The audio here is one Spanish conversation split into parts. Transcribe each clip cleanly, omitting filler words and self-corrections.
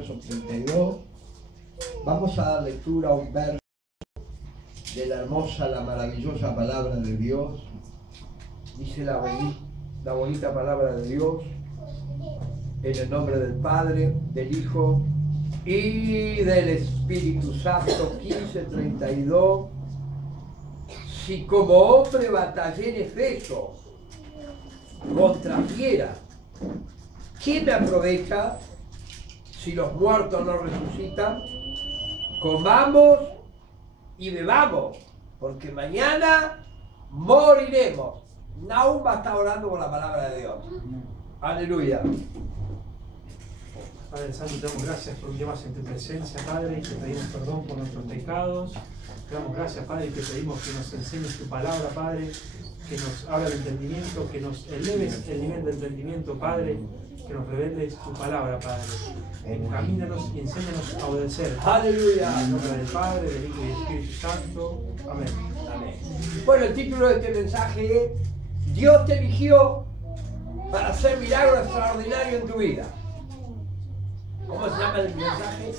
verso 32. Vamos a dar lectura a un verso de la hermosa, la maravillosa palabra de Dios. Dice la bonita palabra de Dios, en el nombre del Padre, del Hijo y del Espíritu Santo. 15:32. Si como hombre batallé en Efeso contra fiera, ¿quién me aprovecha si los muertos no resucitan? Comamos y bebamos, porque mañana moriremos. Nahum va a estar orando por la palabra de Dios. Aleluya. Padre Santo, te damos gracias por un día más en tu presencia, Padre, y te pedimos perdón por nuestros pecados. Te damos gracias, Padre, y te pedimos que nos enseñes tu palabra, Padre, que nos abra el entendimiento, que nos eleves el nivel de entendimiento, Padre, que nos reveles tu palabra, Padre. Encamínanos y enséñanos a obedecer. Aleluya. En el nombre del Padre, del Hijo y del Espíritu Santo. Amén. Amén. Bueno, el título de este mensaje es: Dios te eligió para hacer milagros extraordinarios en tu vida. ¿Cómo se llama el mensaje?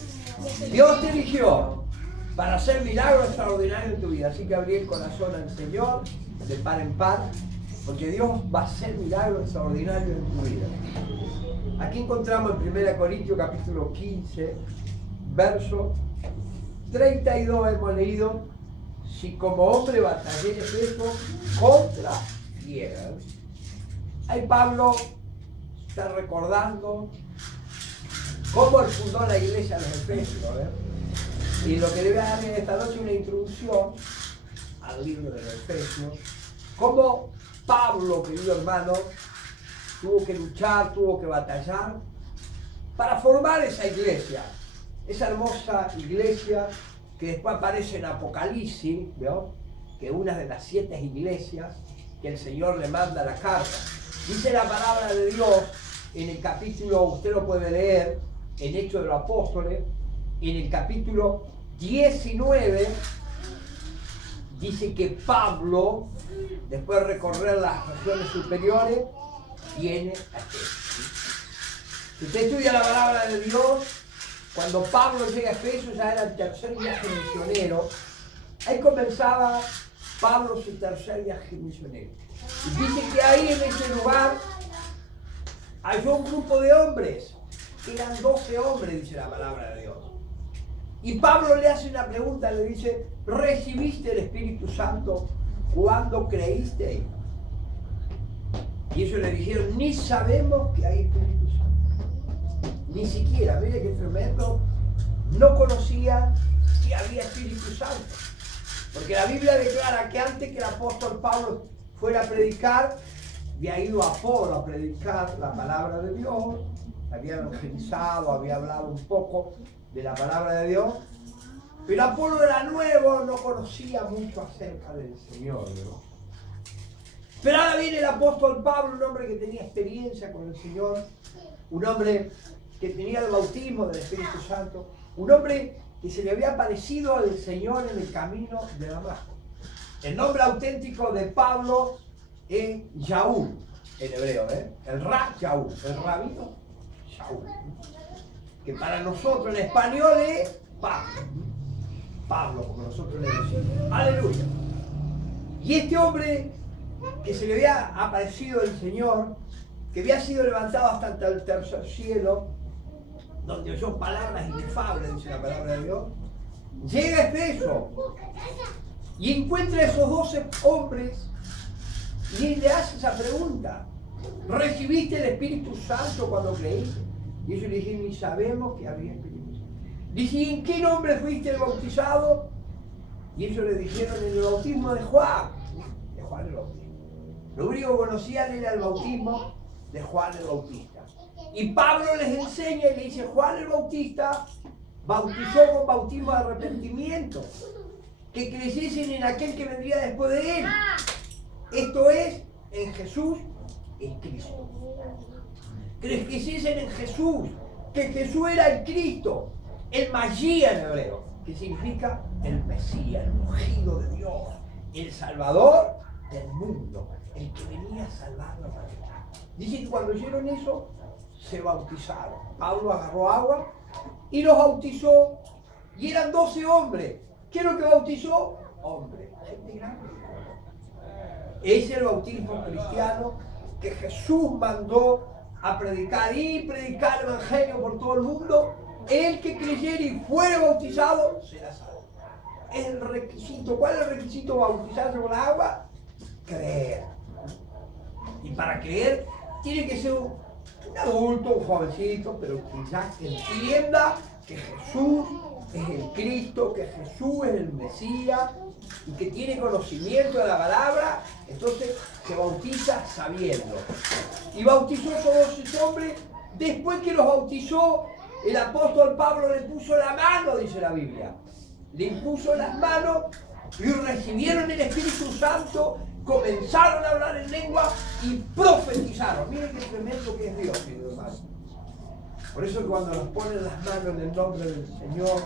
Dios te eligió para hacer milagros extraordinarios en tu vida. Así que abrí el corazón al Señor de par en par, porque Dios va a hacer milagros extraordinarios en tu vida. Aquí encontramos en 1 Corintios capítulo 15, verso 32, hemos leído: si como hombre batallé en Efeso contra fiera. Ahí Pablo está recordando cómo él fundó la iglesia de los Efesios, y lo que le voy a dar en esta noche es una introducción al libro de los Efesios, cómo Pablo, querido hermano, tuvo que luchar, tuvo que batallar para formar esa iglesia, esa hermosa iglesia que después aparece en Apocalipsis, ¿no? Que es una de las 7 iglesias que el Señor le manda la carta. Dice la palabra de Dios en el capítulo, usted lo puede leer en Hechos de los Apóstoles, en el capítulo 19, dice que Pablo, después de recorrer las regiones superiores, viene a Efeso. Si usted estudia la palabra de Dios, cuando Pablo llega a Efeso ya era el tercer viaje misionero. Ahí comenzaba Pablo su tercer viaje misionero. Y dice que ahí en ese lugar halló un grupo de hombres, que eran 12 hombres, dice la palabra de Dios. Y Pablo le hace una pregunta, le dice: ¿recibiste el Espíritu Santo cuando creíste? Y ellos le dijeron: ni sabemos que hay Espíritu Santo. Ni siquiera, mire qué tremendo, no conocían que había Espíritu Santo. Porque la Biblia declara que antes que el apóstol Pablo fuera a predicar, había ido a Apolo a predicar la palabra de Dios, había evangelizado, había hablado un poco de la palabra de Dios, pero Apolo era nuevo, no conocía mucho acerca del Señor, ¿no? Pero ahora viene el apóstol Pablo, un hombre que tenía experiencia con el Señor, un hombre que tenía el bautismo del Espíritu Santo, un hombre que se le había parecido al Señor en el camino de Damasco. El nombre auténtico de Pablo es Yaúl, en hebreo, el Ra Yaúl, el rabino Yaúl, que para nosotros en español es Pablo. Pablo, como nosotros le decimos. Aleluya. Y este hombre que se le había aparecido el Señor, que había sido levantado hasta el tercer cielo, donde oyó palabras inefables, dice la palabra de Dios, llega a Efeso y encuentra a esos 12 hombres y le hace esa pregunta: ¿recibiste el Espíritu Santo cuando creíste? Y ellos le dijeron: ni sabemos que había Espíritu Santo. Dice: ¿y en qué nombre fuiste bautizado? Y ellos le dijeron: en el bautismo de Juan el Bautista. Lo único que conocían era el bautismo de Juan el Bautista. Y Pablo les enseña y le dice: Juan el Bautista bautizó con bautismo de arrepentimiento, que creyesen en aquel que vendría después de él. Esto es, en Jesús, en Cristo. Que creyesen en Jesús, que Jesús era el Cristo, el Mashiach en hebreo, que significa el Mesías, el ungido de Dios, el Salvador del mundo, el que venía a salvar la humanidad. Dice que cuando oyeron eso, se bautizaron. Pablo agarró agua y los bautizó. Y eran 12 hombres. ¿Qué es lo que bautizó? Hombres, gente grande. Ese es el bautismo cristiano que Jesús mandó a predicar y predicar el evangelio por todo el mundo. El que creyere y fuere bautizado será salvo. Es el requisito. ¿Cuál es el requisito para bautizarse con la agua? Creer. Y para creer tiene que ser un adulto, un jovencito, pero que ya entienda que Jesús es el Cristo, que Jesús es el Mesías y que tiene conocimiento de la palabra. Entonces se bautiza sabiendo. Y bautizó a esos 12 hombres. Después que los bautizó, el apóstol Pablo le puso la mano, dice la Biblia. Le impuso las manos y recibieron el Espíritu Santo, comenzaron a hablar en lengua y profetizaron. Miren qué tremendo que es Dios, mi hermano. Por eso que cuando nos ponen las manos en el nombre del Señor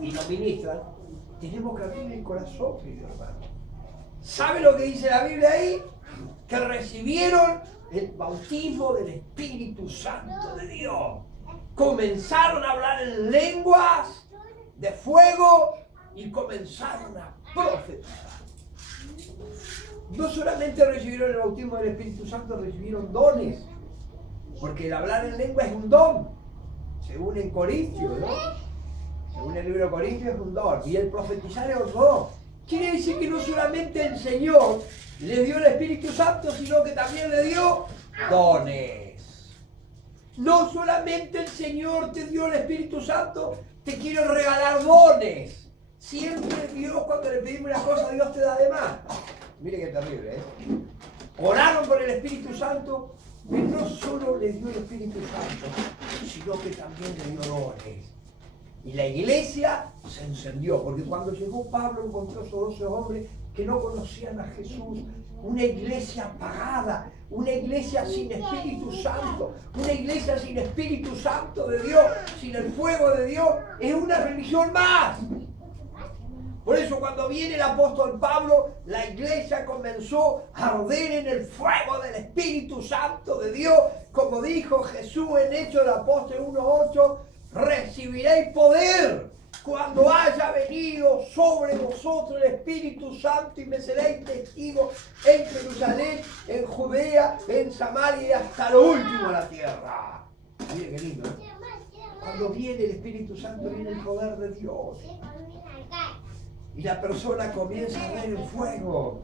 y nos ministran, tenemos que abrir el corazón, mi hermano. ¿Sabe lo que dice la Biblia ahí? Que recibieron el bautismo del Espíritu Santo de Dios. Comenzaron a hablar en lenguas de fuego y comenzaron a profetizar. No solamente recibieron el bautismo del Espíritu Santo, recibieron dones. Porque el hablar en lengua es un don. Según en Corintios, ¿no? Según el libro de Corintios es un don. Y el profetizar es un don. Quiere decir que no solamente el Señor le dio el Espíritu Santo, sino que también le dio dones. No solamente el Señor te dio el Espíritu Santo, te quiere regalar dones. Siempre Dios, cuando le pedimos una cosa, Dios te da de más. Mire qué terrible, ¿eh? Oraron por el Espíritu Santo, pero no solo le dio el Espíritu Santo, sino que también le dio dones. Y la iglesia se encendió, porque cuando llegó Pablo encontró a esos 12 hombres que no conocían a Jesús, una iglesia apagada, una iglesia sin Espíritu Santo, una iglesia sin Espíritu Santo de Dios, sin el fuego de Dios, es una religión más. Por eso cuando viene el apóstol Pablo, la iglesia comenzó a arder en el fuego del Espíritu Santo de Dios, como dijo Jesús en Hechos del Apóstol 1:8, recibiréis poder cuando haya venido sobre vosotros el Espíritu Santo y me seréis testigos en Jerusalén, en Judea, en Samaria y hasta lo último de la tierra. Mire qué lindo, ¿eh? Cuando viene el Espíritu Santo viene el poder de Dios. Y la persona comienza a ver el fuego.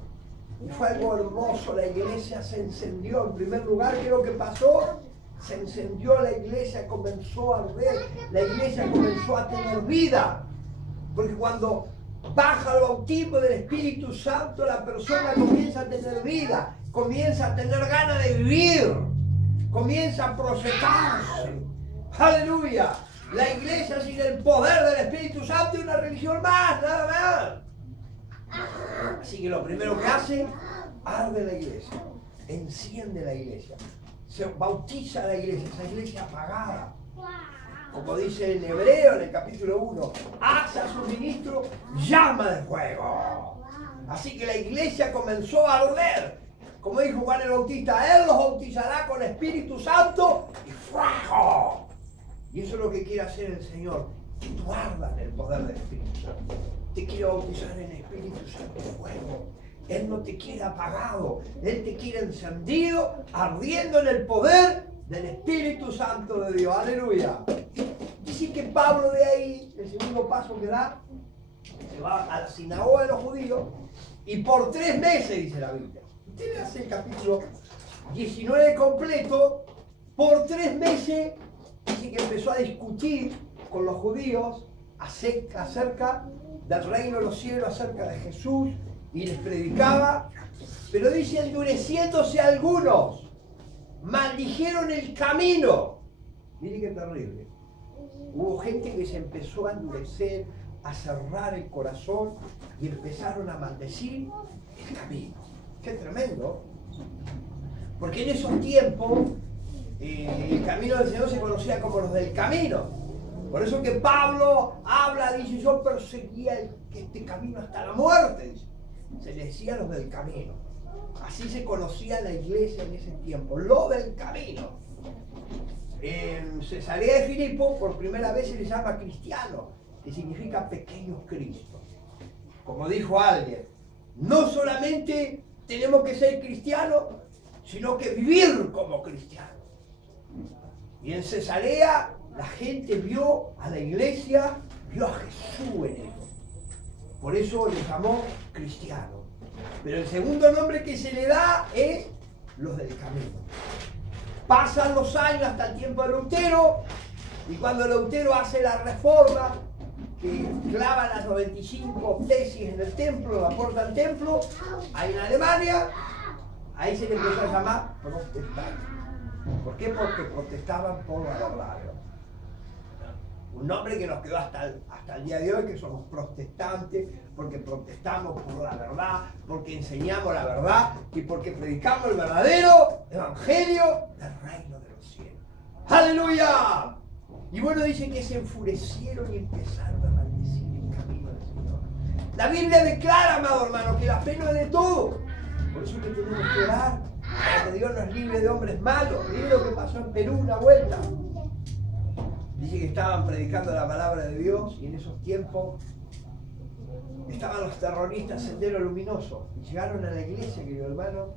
Y fue algo hermoso, la iglesia se encendió. En primer lugar, ¿qué es lo que pasó? Se encendió la iglesia, comenzó a arder. La iglesia comenzó a tener vida. Porque cuando baja el bautismo del Espíritu Santo, la persona comienza a tener vida. Comienza a tener ganas de vivir. Comienza a proyectarse. ¡Aleluya! La iglesia sin el poder del Espíritu Santo es una religión más, nada más. Así que lo primero que hace, arde la iglesia, enciende la iglesia, se bautiza la iglesia, esa iglesia apagada. Como dice en Hebreo, en el capítulo 1, hace a su ministro llama de fuego. Así que la iglesia comenzó a arder. Como dijo Juan el Bautista, Él los bautizará con Espíritu Santo y fuego. Y eso es lo que quiere hacer el Señor, que tú ardas en el poder del Espíritu Santo. Te quiere bautizar en el Espíritu Santo de fuego. Él no te quiere apagado, Él te quiere encendido, ardiendo en el poder del Espíritu Santo de Dios. Aleluya. Dice que Pablo de ahí, el segundo paso que da, se va a la sinagoga de los judíos y por 3 meses, dice la Biblia. Usted hace el capítulo 19 completo, por 3 meses. Dice que empezó a discutir con los judíos acerca del reino de los cielos, acerca de Jesús, y les predicaba, pero dice, endureciéndose algunos, maldijeron el camino. Miren qué terrible. Hubo gente que se empezó a endurecer, a cerrar el corazón y empezaron a maldecir el camino. Qué tremendo. Porque en esos tiempos el camino del Señor se conocía como los del camino. Por eso que Pablo habla, dice, yo perseguía este camino hasta la muerte. Dice. Se le decía los del camino. Así se conocía la iglesia en ese tiempo, lo del camino. en Cesarea de Filipo por primera vez se le llama cristiano, que significa pequeños Cristo. Como dijo alguien, no solamente tenemos que ser cristianos, sino que vivir como cristianos. Y en Cesarea la gente vio a la iglesia, vio a Jesús en ellos. Por eso le llamó cristiano. Pero el segundo nombre que se le da es los del camino. Pasan los años hasta el tiempo de Lutero, y cuando Lutero hace la reforma, que clava las 95 tesis en el templo, la puerta al templo, ahí en Alemania, ahí se le empezó a llamar protestantes. ¿Por qué? Porque protestaban por la verdad. Un nombre que nos quedó hasta el día de hoy, que somos protestantes, porque protestamos por la verdad, porque enseñamos la verdad y porque predicamos el verdadero evangelio del reino de los cielos. ¡Aleluya! Y bueno, dice que se enfurecieron y empezaron a maldecir el camino del Señor. La Biblia declara, amado hermano, que la fe no es de todo. Por eso que tenemos que orar para que Dios nos libre de hombres malos. Miren lo que pasó en Perú una vuelta. Dice que estaban predicando la palabra de Dios y en esos tiempos estaban los terroristas Sendero Luminoso y llegaron a la iglesia, querido hermano,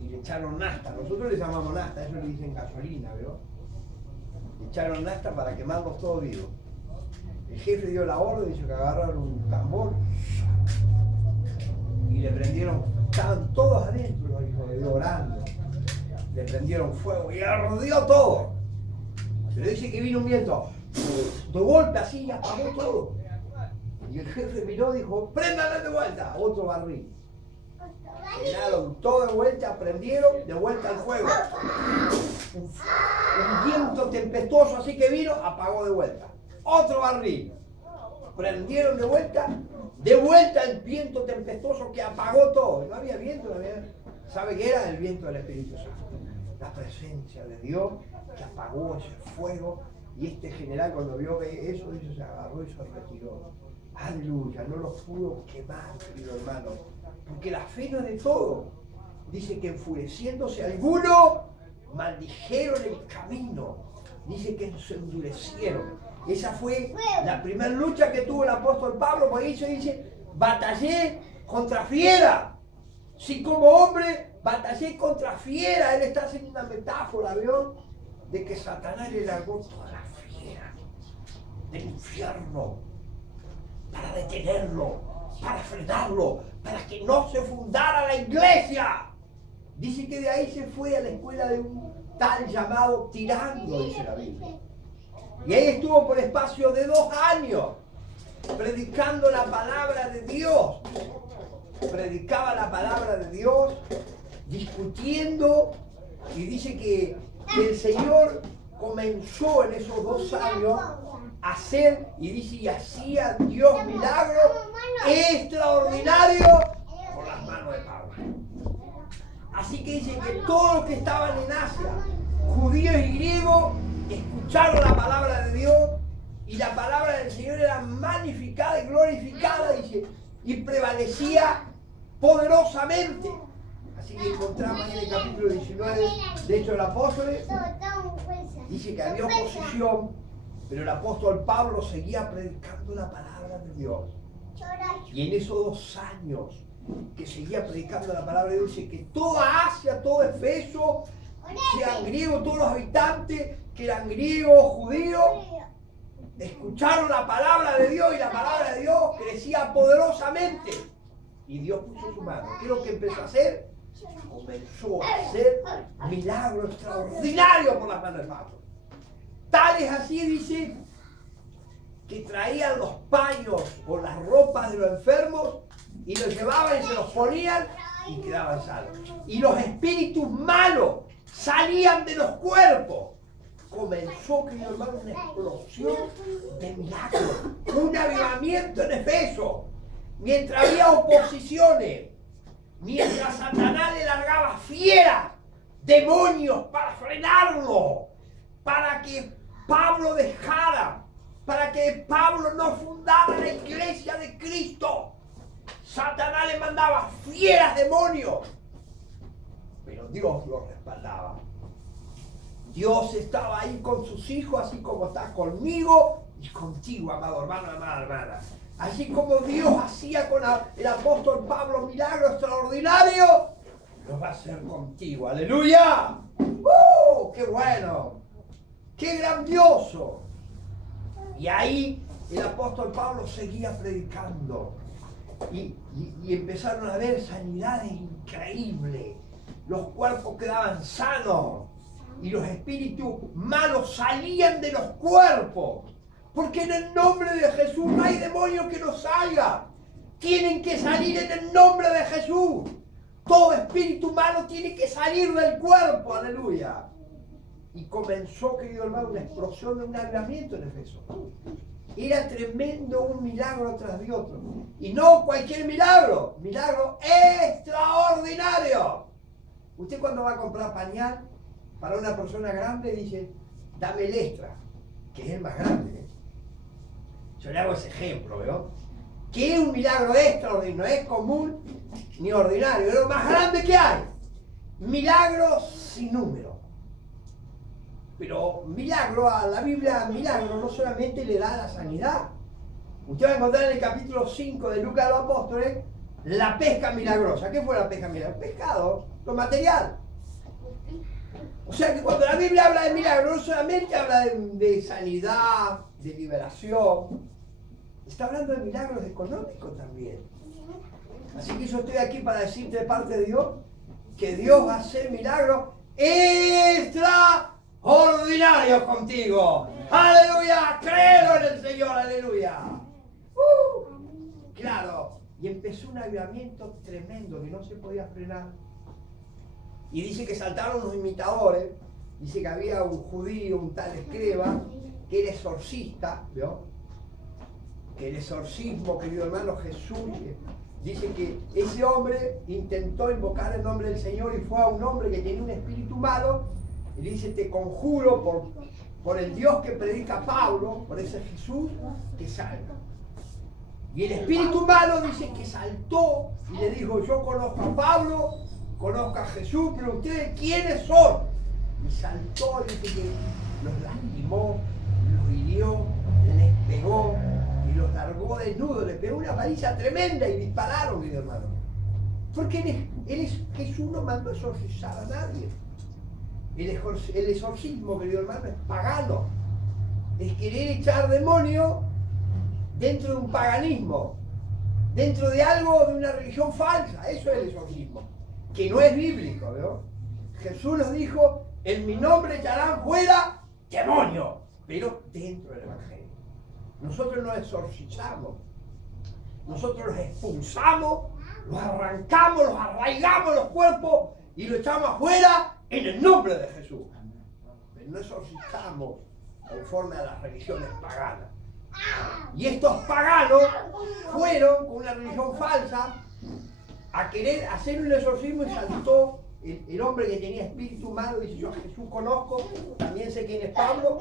y le echaron nafta. Nosotros le llamamos nafta, ellos le dicen gasolina, ¿veo? Le echaron nafta para quemarlos todos vivos. El jefe dio la orden, dice que agarraron un tambor y le prendieron, estaban todos adentro, los hijos de Dios orando. Le prendieron fuego y ardió todo. Pero dice que vino un viento, de golpe así, y apagó todo. Y el jefe miró y dijo, préndale de vuelta, otro barril. Llenaron todo de vuelta, prendieron, de vuelta al fuego. Un viento tempestuoso así que vino, apagó de vuelta. Otro barril. Prendieron de vuelta el viento tempestuoso que apagó todo. No había viento, no había... ¿Sabe qué era? El viento del Espíritu Santo. La presencia de Dios que apagó ese fuego, y este general cuando vio eso, se agarró y se retiró. Aleluya, no los pudo quemar, querido hermano, porque la fe no es de todo. Dice que enfureciéndose algunos, maldijeron el camino. Dice que se endurecieron. Esa fue la primera lucha que tuvo el apóstol Pablo, porque dice, batallé contra fiera. Si como hombre batallé contra fiera, él está haciendo una metáfora, ¿vio? De que Satanás le largó toda la fiera del infierno para detenerlo, para frenarlo, para que no se fundara la iglesia. Dice que de ahí se fue a la escuela de un tal llamado Tirano, dice la Biblia. Y ahí estuvo por espacio de 2 años predicando la palabra de Dios. Predicaba la palabra de Dios, discutiendo, y dice que el Señor comenzó en esos 2 años a hacer, y dice, y hacía Dios milagros extraordinarios por las manos de Pablo. Así que dice que todos los que estaban en Asia, judíos y griegos, escucharon la palabra de Dios, y la palabra del Señor era magnificada y glorificada, dice, y prevalecía poderosamente. Así que encontramos en el capítulo 19 de Hechos de los Apóstoles, dice que había oposición, pero el apóstol Pablo seguía predicando la palabra de Dios. Y en esos 2 años que seguía predicando la palabra de Dios, dice que toda Asia, todo Efeso, sean griegos, todos los habitantes que eran griegos, judíos, escucharon la palabra de Dios, y la palabra de Dios crecía poderosamente. Y Dios puso su mano. ¿Qué es lo que empezó a hacer? Comenzó a hacer milagros extraordinarios por las manos de Pablo. Tal es así, dice, que traían los paños o las ropas de los enfermos y los llevaban y se los ponían y quedaban sanos. Y los espíritus malos salían de los cuerpos. Comenzó, querido hermano, una explosión de milagros, un avivamiento en Efeso. Mientras había oposiciones, mientras Satanás le largaba fieras, demonios para frenarlo, para que Pablo dejara, para que Pablo no fundara la iglesia de Cristo. Satanás le mandaba fieras, demonios, pero Dios lo respaldaba. Dios estaba ahí con sus hijos, así como está conmigo y contigo, amado hermano, amada hermana. Así como Dios hacía con el apóstol Pablo milagros extraordinarios, lo va a hacer contigo. ¡Aleluya! ¡Qué bueno! ¡Qué grandioso! Y ahí el apóstol Pablo seguía predicando. Y empezaron a haber sanidades increíbles. Los cuerpos quedaban sanos. Y los espíritus malos salían de los cuerpos. Porque en el nombre de Jesús no hay demonio que no salga. Tienen que salir en el nombre de Jesús. Todo espíritu malo tiene que salir del cuerpo. Aleluya. Y comenzó, querido hermano, una explosión de un avivamiento en Efeso. Era tremendo, un milagro tras de otro. Y no cualquier milagro, milagro extraordinario. Usted cuando va a comprar pañal para una persona grande dice, dame el extra, que es el más grande. Yo le hago ese ejemplo, ¿veo? Que es un milagro extraordinario, no es común ni ordinario, es lo más grande que hay. Milagros sin número. Pero milagro, a la Biblia, milagro no solamente le da la sanidad. Usted va a encontrar en el capítulo 5 de Lucas de los Apóstoles la pesca milagrosa. ¿Qué fue la pesca milagrosa? Pescado, lo material. O sea que cuando la Biblia habla de milagro, no solamente habla de sanidad, de liberación, está hablando de milagros económicos también. Así que yo estoy aquí para decirte de parte de Dios que Dios va a hacer milagros extraordinarios contigo. ¡Aleluya! ¡Creo en el Señor! ¡Aleluya! Claro, y empezó un avivamiento tremendo que no se podía frenar. Y dice que saltaron los imitadores. Dice que había un judío, un tal Escriba, que era exorcista, ¿vio? Que el exorcismo, querido hermano, Jesús, dice que ese hombre intentó invocar el nombre del Señor y fue a un hombre que tenía un espíritu malo y le dice, te conjuro por el Dios que predica Pablo, por ese Jesús, que salga. Y el espíritu malo dice que saltó y le dijo, yo conozco a Pablo, conozco a Jesús, pero ustedes ¿quiénes son? Y saltó y dice que los lastimó, los hirió, les pegó y los largó desnudos, les pegó una paliza tremenda y dispararon, mi hermano. Porque Jesús no mandó a exorcizar a nadie. El exorcismo, querido hermano, es pagano. Es querer echar demonios dentro de un paganismo, dentro de algo, de una religión falsa. Eso es el exorcismo, que no es bíblico, ¿no? Jesús nos dijo, en mi nombre echarán fuera demonios, pero dentro del Evangelio. Nosotros los exorcizamos, nosotros los expulsamos, los arrancamos, los arraigamos los cuerpos y los echamos afuera en el nombre de Jesús. Pero no exorcizamos conforme a las religiones paganas. Y estos paganos fueron con una religión falsa a querer hacer un exorcismo y saltó el hombre que tenía espíritu malo, dice, yo a Jesús conozco, también sé quién es Pablo,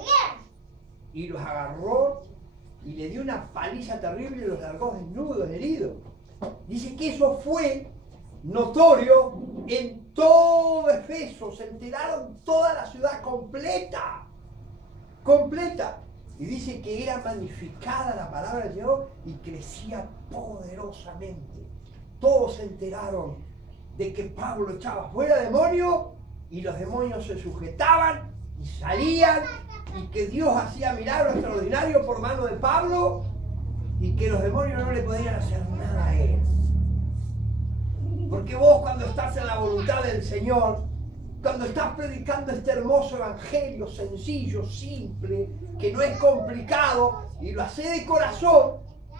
y los agarró y le dio una paliza terrible y los largó desnudos, heridos. Dice que eso fue notorio en todo Efeso, se enteraron toda la ciudad completa, y dice que era magnificada la palabra del Señor y crecía poderosamente. Todos se enteraron de que Pablo echaba fuera demonios y los demonios se sujetaban y salían y que Dios hacía milagros extraordinarios por mano de Pablo y que los demonios no le podían hacer nada a él. Porque vos cuando estás en la voluntad del Señor, cuando estás predicando este hermoso evangelio sencillo, simple, que no es complicado y lo haces de corazón,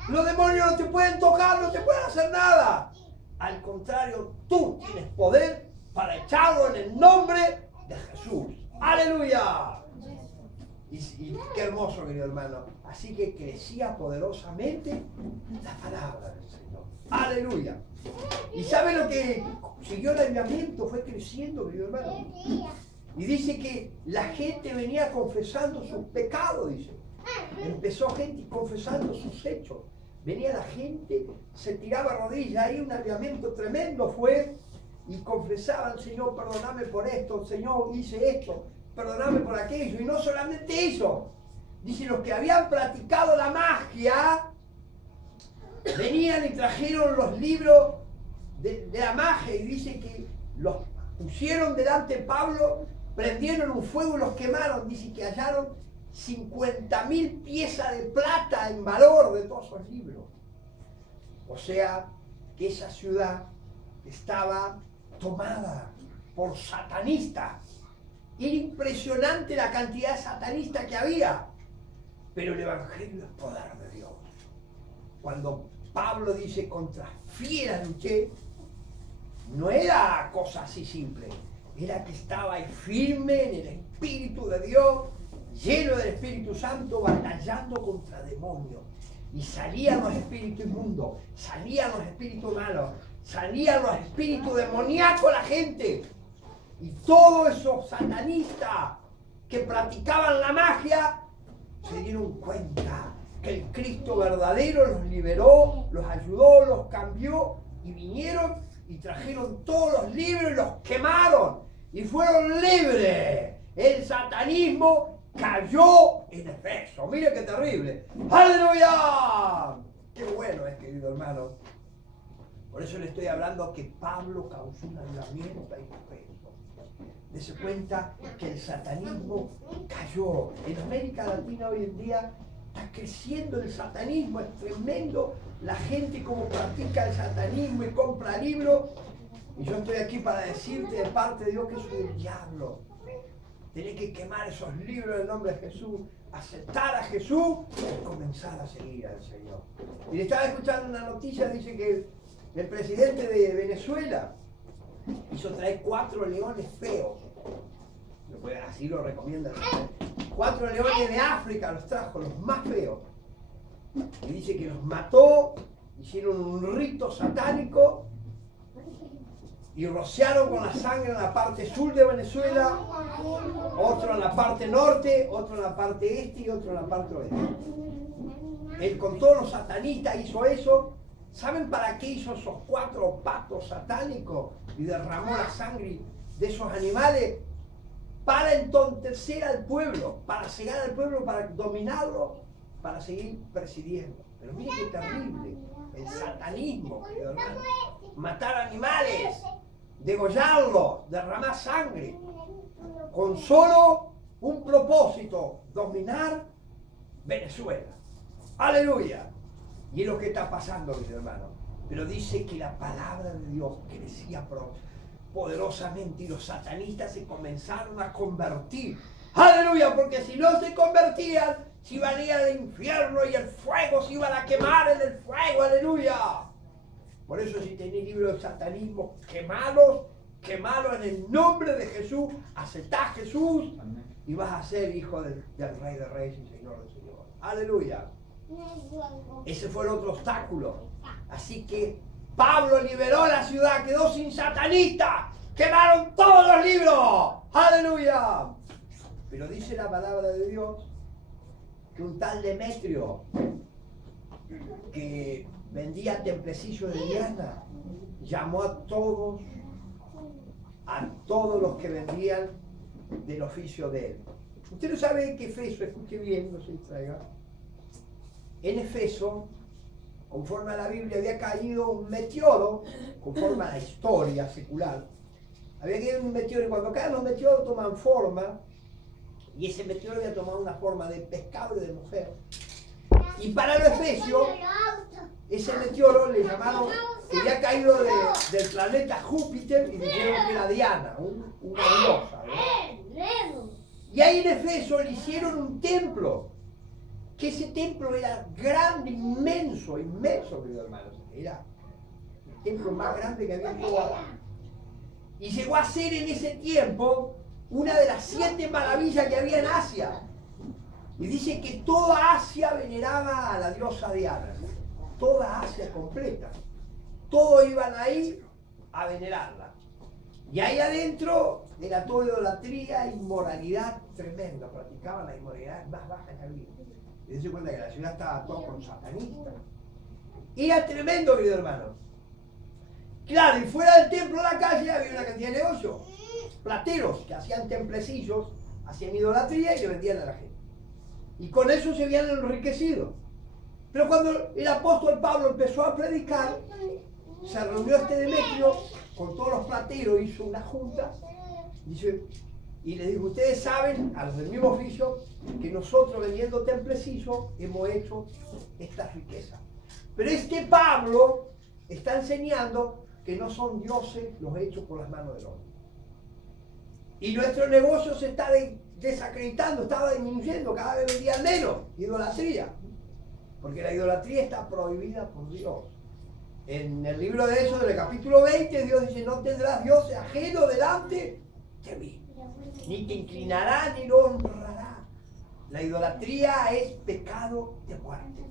los demonios no te pueden tocar, no te pueden hacer nada. Al contrario, tú tienes poder para echarlo en el nombre de Jesús. ¡Aleluya! Y qué hermoso, querido hermano. Así que crecía poderosamente la palabra del Señor. ¡Aleluya! ¿Y sabe lo que siguió el avivamiento? Fue creciendo, querido hermano. Y dice que la gente venía confesando sus pecados, dice. Empezó gente confesando sus hechos. Venía la gente, se tiraba a rodillas, ahí un avivamiento tremendo fue, y confesaban, Señor, perdóname por esto, Señor, hice esto. perdoname por aquello. Y no solamente eso, dice, los que habían practicado la magia, venían y trajeron los libros de la magia, y dice que los pusieron delante de Pablo, prendieron un fuego y los quemaron. Dice que hallaron 50.000 piezas de plata en valor de todos esos libros. O sea, que esa ciudad estaba tomada por satanistas. Era impresionante la cantidad de satanistas que había. Pero el evangelio es poder de Dios. Cuando Pablo dice contra fieras luché, no era cosa así simple. Era que estaba ahí firme en el Espíritu de Dios, lleno del Espíritu Santo, batallando contra demonios. Y salían los espíritus inmundos, salían los espíritus malos, salían los espíritus demoníacos la gente. Y todos esos satanistas que practicaban la magia se dieron cuenta que el Cristo verdadero los liberó, los ayudó, los cambió, y vinieron y trajeron todos los libros y los quemaron y fueron libres. El satanismo cayó en Efeso. Mire qué terrible. ¡Aleluya! Qué bueno es, querido hermano. Por eso le estoy hablando que Pablo causó un avivamiento en Efeso. Dese cuenta que el satanismo cayó. En América Latina hoy en día está creciendo el satanismo, es tremendo la gente como practica el satanismo y compra libros. Y yo estoy aquí para decirte de parte de Dios que eso es el diablo. Tenés que quemar esos libros en el nombre de Jesús, aceptar a Jesús y comenzar a seguir al Señor. Y le estaba escuchando una noticia, dice que el presidente de Venezuela hizo traer 4 leones feos. Así lo recomienda. 4 leones de África los trajo, los más feos. Y dice que los mató, hicieron un rito satánico y rociaron con la sangre en la parte sur de Venezuela, otro en la parte norte, otro en la parte este y otro en la parte oeste. Él con todos los satanistas hizo eso. ¿Saben para qué hizo esos 4 patos satánicos y derramó la sangre de esos animales? Para entontecer al pueblo, para cegar al pueblo, para dominarlo, para seguir presidiendo. Pero mire qué terrible, el satanismo, querido hermano. Matar animales, degollarlos, derramar sangre, con solo un propósito: dominar Venezuela. ¡Aleluya! Y es lo que está pasando, mis hermanos. Pero dice que la palabra de Dios crecía poderosamente y los satanistas se comenzaron a convertir. ¡Aleluya! Porque si no se convertían, se iban a ir al infierno y el fuego se iban a quemar en el fuego. ¡Aleluya! Por eso, si tenéis libros de satanismo, quemalos en el nombre de Jesús. Aceptá a Jesús y vas a ser hijo del Rey de Reyes y Señor de Señores. ¡Aleluya! Ese fue el otro obstáculo. Así que Pablo liberó la ciudad, quedó sin satanistas, quemaron todos los libros. ¡Aleluya! Pero dice la palabra de Dios que un tal Demetrio, que vendía templecillos de Diana, llamó a todos los que vendían del oficio de él. Usted no sabe que Efeso, escuche bien, no se distraiga. En Efeso, conforme a la Biblia, había caído un meteoro, conforme a la historia secular. Había caído un meteoro, y cuando caen los meteoros toman forma, y ese meteoro había tomado una forma de pescado y de mujer. Y para los efesios, ese meteoro le llamaron, que había caído del planeta Júpiter, y dijeron que era Diana, una diosa, ¿verdad? Y ahí en Efeso le hicieron un templo, que ese templo era grande, inmenso, queridos hermanos. Era el templo más grande que había en toda. Y llegó a ser en ese tiempo una de las 7 maravillas que había en Asia. Y dice que toda Asia veneraba a la diosa Diana. Toda Asia completa. Todos iban ahí a venerarla. Y ahí adentro era toda idolatría, inmoralidad tremenda. Practicaban la inmoralidad más baja que había. Y dense cuenta que la ciudad estaba todo con satanistas. Era tremendo, querido hermano. Claro, y fuera del templo de la calle había una cantidad de negocios. Plateros que hacían templecillos hacían idolatría y le vendían a la gente. Y con eso se habían enriquecido. Pero cuando el apóstol Pablo empezó a predicar, se reunió Demetrio con todos los plateros, hizo una junta, y le dijo, ustedes saben, a los del mismo oficio, que nosotros vendiendo templecizo hemos hecho esta riqueza. Pero Pablo está enseñando que no son dioses los hechos por las manos del hombre. Y nuestro negocio se está desacreditando, estaba disminuyendo, cada vez vendían menos idolatría. Porque la idolatría está prohibida por Dios. En el libro de Éxodo, en el capítulo 20, Dios dice, no tendrás dioses ajeno delante de mí. Ni te inclinará ni lo honrará. La idolatría es pecado de muerte.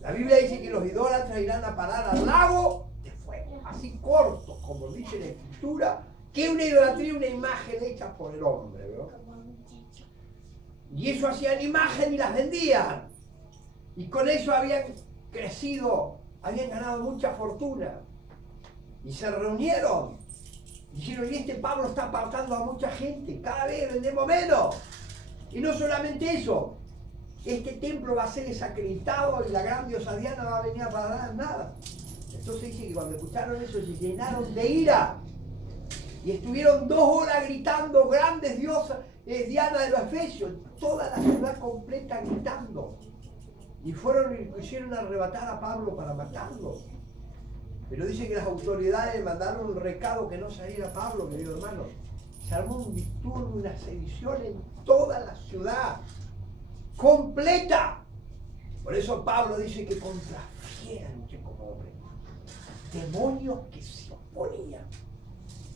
La Biblia dice que los idólatras irán a parar al lago de fuego. Así corto, como dice la Escritura, que una idolatría es una imagen hecha por el hombre, ¿no? Y eso hacían imagen y las vendían. Y con eso habían crecido, habían ganado mucha fortuna. Y se reunieron. Dijeron, y Pablo está apartando a mucha gente, cada vez vendemos menos. Y no solamente eso, este templo va a ser desacreditado y la gran diosa Diana va a venir a parar nada. Entonces dice que cuando escucharon eso se llenaron de ira. Y estuvieron 2 horas gritando, grandes diosas, Diana de los Efesios, toda la ciudad completa gritando. Y fueron y quisieron arrebatar a Pablo para matarlo. Pero dice que las autoridades le mandaron un recado que no saliera Pablo, querido hermano. Se armó un disturbio, una sedición en toda la ciudad, completa. Por eso Pablo dice que contra fiera luché como hombre. Demonios que se oponían.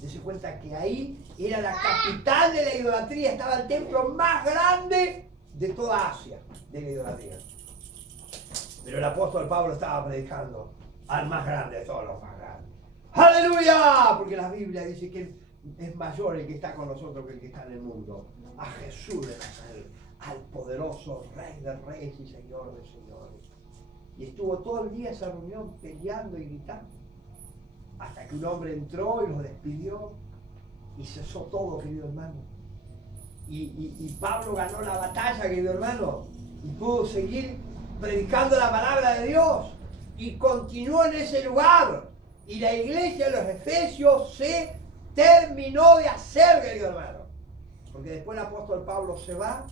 Dese cuenta que ahí era la capital de la idolatría, estaba el templo más grande de toda Asia, de la idolatría. Pero el apóstol Pablo estaba predicando al más grande de todos los más grandes. ¡Aleluya! Porque la Biblia dice que es mayor el que está con nosotros que el que está en el mundo. A Jesús de Nazaret, al poderoso Rey de Reyes y Señor de Señores. Y estuvo todo el día esa reunión peleando y gritando. Hasta que un hombre entró y los despidió y cesó todo, querido hermano. Y Pablo ganó la batalla, querido hermano, y pudo seguir predicando la palabra de Dios. Y continuó en ese lugar. Y la iglesia de los Efesios se terminó de hacer, querido hermano. Porque después el apóstol Pablo se va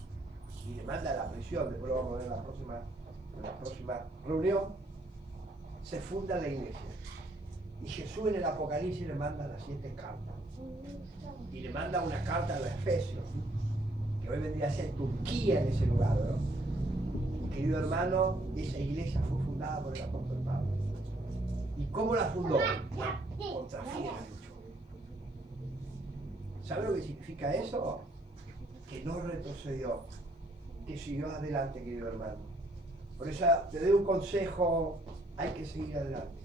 y le manda a la prisión. Después lo vamos a ver en la próxima reunión. Se funda la iglesia. Y Jesús en el Apocalipsis le manda las 7 cartas. Y le manda una carta a los Efesios, que hoy vendría a ser Turquía en ese lugar, ¿no? Y querido hermano, esa iglesia fue fundada por el apóstol Pablo. ¿Y cómo la fundó? Contra fiera luchó. ¿Sabe lo que significa eso? Que no retrocedió, que siguió adelante, querido hermano. Por eso te doy un consejo, hay que seguir adelante.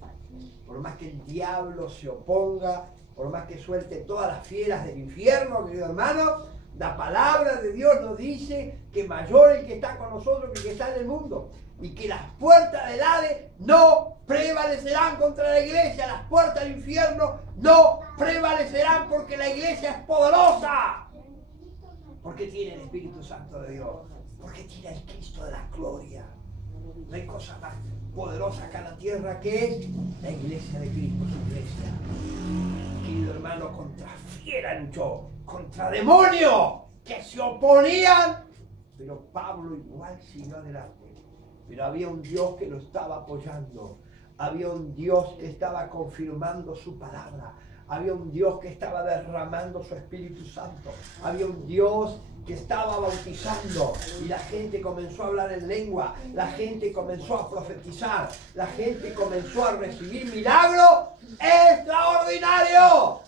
Por más que el diablo se oponga, por más que suelte todas las fieras del infierno, querido hermano, la palabra de Dios nos dice que mayor el que está con nosotros que el que está en el mundo. Y que las puertas del Hades no prevalecerán contra la iglesia. Las puertas del infierno no prevalecerán porque la iglesia es poderosa. Porque tiene el Espíritu Santo de Dios. Porque tiene el Cristo de la gloria. No hay cosa más poderosa acá en la tierra que es la iglesia de Cristo, su iglesia. Querido hermano, contra fiera luchó, contra demonios que se oponían, pero Pablo igual siguió adelante. Pero había un Dios que lo estaba apoyando, había un Dios que estaba confirmando su palabra, había un Dios que estaba derramando su Espíritu Santo, había un Dios que estaba bautizando y la gente comenzó a hablar en lengua, la gente comenzó a profetizar, la gente comenzó a recibir milagros extraordinarios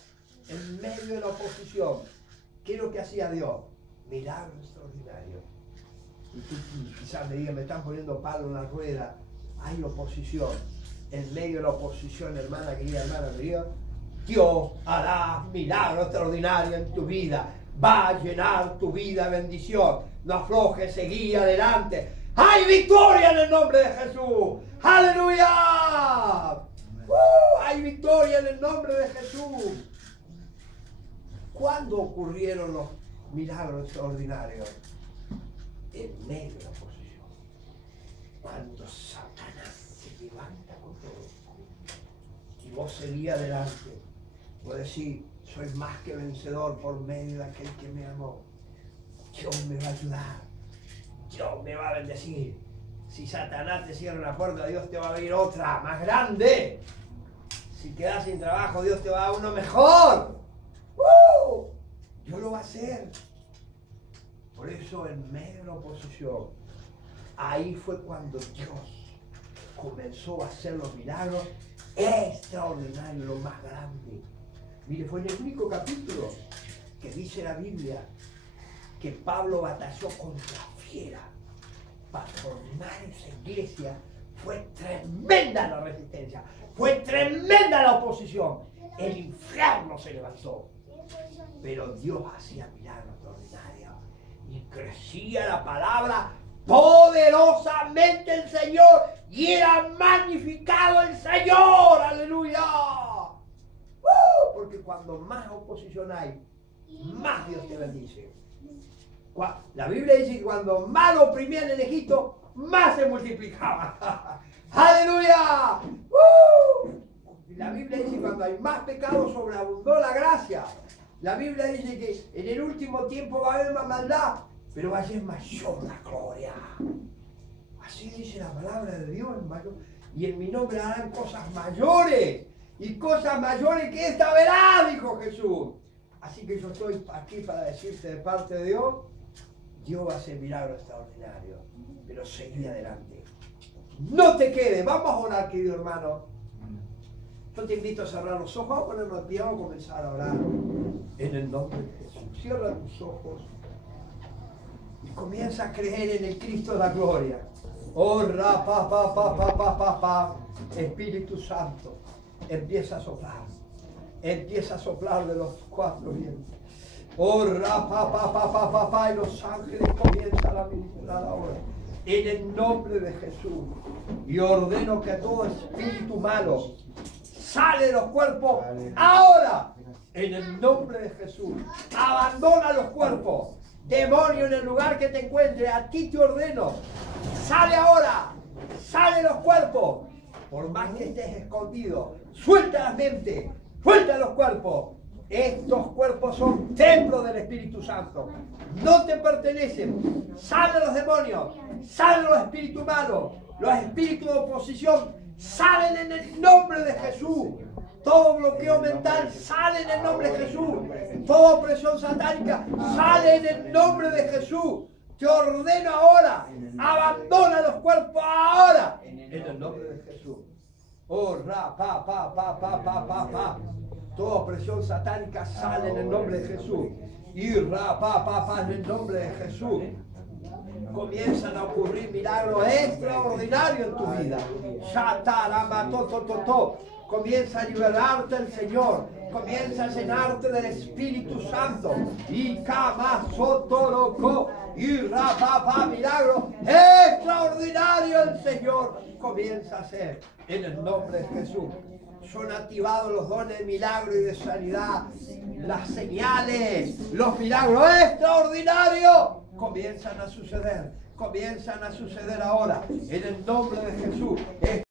en medio de la oposición. ¿Qué es lo que hacía Dios? Milagros extraordinarios. Y tú quizás me digas, me están poniendo palo en la rueda, hay oposición. En medio de la oposición, hermana querida, hermana querida, Dios hará milagros extraordinarios en tu vida. Va a llenar tu vida de bendición. No aflojes, seguí adelante. ¡Hay victoria en el nombre de Jesús! ¡Aleluya! ¡Hay victoria en el nombre de Jesús! ¿Cuándo ocurrieron milagro extraordinario en medio de la oposición. Cuando Satanás se levanta con todo y vos seguís adelante, vos decís, soy más que vencedor por medio de aquel que me amó. Dios me va a ayudar, Dios me va a bendecir. Si Satanás te cierra una puerta, Dios te va a abrir otra más grande. Si quedas sin trabajo, Dios te va a dar uno mejor. Dios lo va a hacer. Por eso, en medio de la oposición, ahí fue cuando Dios comenzó a hacer los milagros extraordinarios, lo más grande. Mire, fue en el único capítulo que dice la Biblia que Pablo batalló contra fiera para formar esa iglesia. Fue tremenda la resistencia, fue tremenda la oposición. El infierno se levantó, pero Dios hacía milagros extraordinarios y crecía la palabra poderosamente el Señor y era magnificado el Señor. Aleluya. Porque cuando más oposición hay, más Dios te bendice. La Biblia dice que cuando más lo oprimían en Egipto, más se multiplicaba. ¡Aleluya! La Biblia dice que cuando hay más pecado, sobreabundó la gracia. La Biblia dice que en el último tiempo va a haber más maldad, pero va a ser mayor la gloria. Así dice la palabra de Dios, hermano. Y en mi nombre harán cosas mayores. Y cosas mayores que esta verás, dijo Jesús. Así que yo estoy aquí para decirte de parte de Dios, Dios va a hacer milagros extraordinarios, pero seguí adelante. No te quedes. Vamos a orar, querido hermano. Yo te invito a cerrar los ojos, vamos a ponernos de pie, vamos a comenzar a orar en el nombre de Jesús. Cierra tus ojos y comienza a creer en el Cristo de la gloria. Oh, Espíritu Santo, empieza a soplar. Empieza a soplar de los cuatro vientos. Oh, y los ángeles comienzan a ministrar ahora. En el nombre de Jesús. Y ordeno que todo espíritu malo sale de los cuerpos ahora. En el nombre de Jesús. Abandona los cuerpos. Demonio, en el lugar que te encuentres, a ti te ordeno. Sale ahora. Sale de los cuerpos. Por más que estés escondido, suelta la mente. Suelta los cuerpos. Estos cuerpos son templos del Espíritu Santo. No te pertenecen. Salen los demonios. Salen los espíritus malos. Los espíritus de oposición salen en el nombre de Jesús. Todo bloqueo mental sale en el nombre de Jesús. Toda opresión satánica sale en el nombre de Jesús. Te ordeno ahora. Abandona los cuerpos ahora. En el nombre de Jesús. Oh, toda opresión satánica sale en el nombre de Jesús. Y en el nombre de Jesús. Comienzan a ocurrir milagros extraordinarios en tu vida. Comienza a liberarte el Señor. Comienza a llenarte del Espíritu Santo. Y milagros extraordinarios el Señor comienza a hacer en el nombre de Jesús. Son activados los dones de milagro y de sanidad, las señales, los milagros extraordinarios comienzan a suceder ahora en el nombre de Jesús.